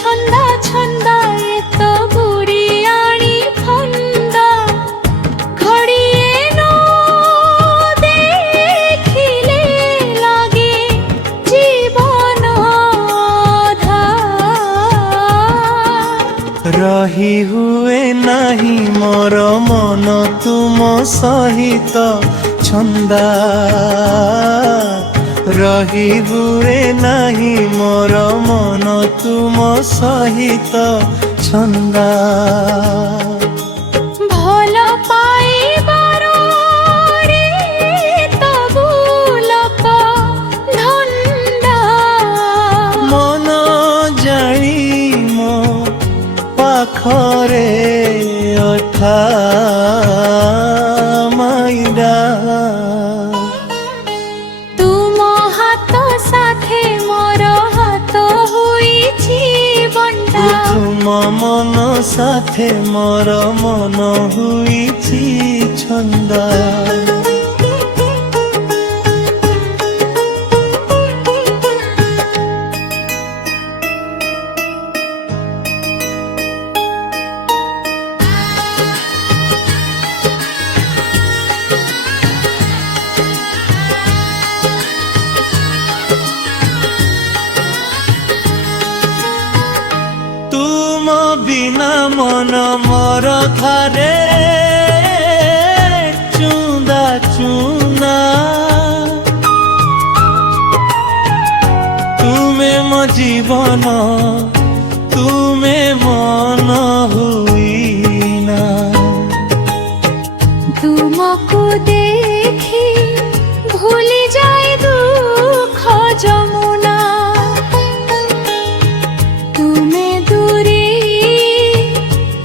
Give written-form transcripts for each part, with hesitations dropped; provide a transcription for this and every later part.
ছন্দা ছন্দা এ তো বুড়িয়াণী ফন্দা ঘড়িয়ে নো দেখিলে লাগে জীবন অধা रही हुए नहीं मोर मन तुम सहित छंदा रही हुए नहीं मोर मन तुम सहित छंदा भल पाइबार रे तबु लोक धंदा मन जानी मो पाखरे अठा माइडा तुम हाथ साथे मोर हाथ होइछि बंधा तुम मन साथे मोर मन हुइछि छंदा तुम बिना मन मोर थारे चुंदा चुना तुमे मो जीवन तुमे मन हुईना तुमको देखी भूली जाए दुख जमुना तुमे दूरी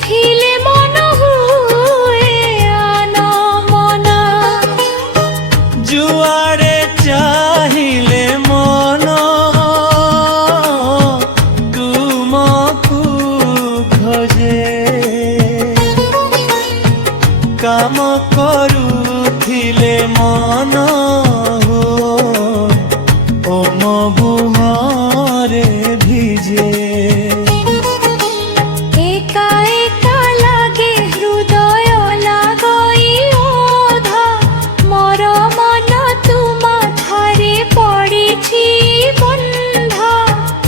थिले मन हुए अनमना जुआरे चाहिले मन तुमको खोजे काम करुथिले मन हो ओम बुहारे भिजे एका एका लागे हृदय लागई ओधा मोर मन तुम ठारे पड़िछि बंधा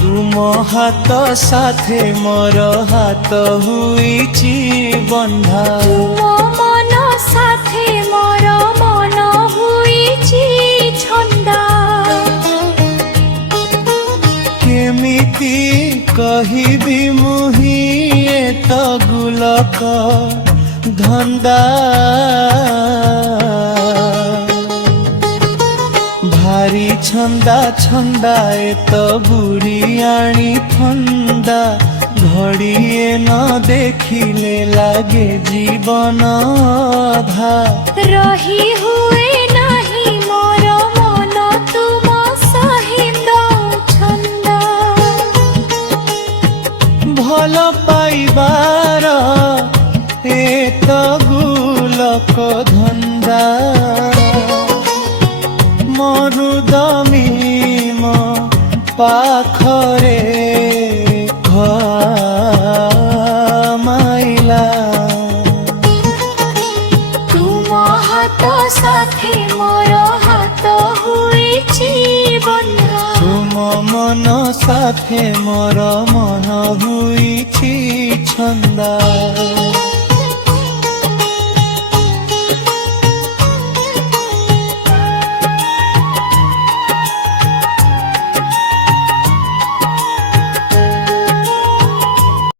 तुम हाथ साथे मोर हाथ हुइछि बंधा तुम मन साथे मोर मन हुइछि छंदा केमिति कहिबी मुही एत गुलक धंदा भारी छंदा छंदा एत बुढ़ियाणी फंदा घड़िए न देखिले लागे जीवन अधा रही हुए नहीं मोर मन तुम सहित छंदा भल पाइबार एत गुलक धंदा मरुदमी म पाखरे माइला तुम हाथ साथे मोर हाथ हुइछि बंधा तुम मन साथे मोर मन हुइछि छंदा।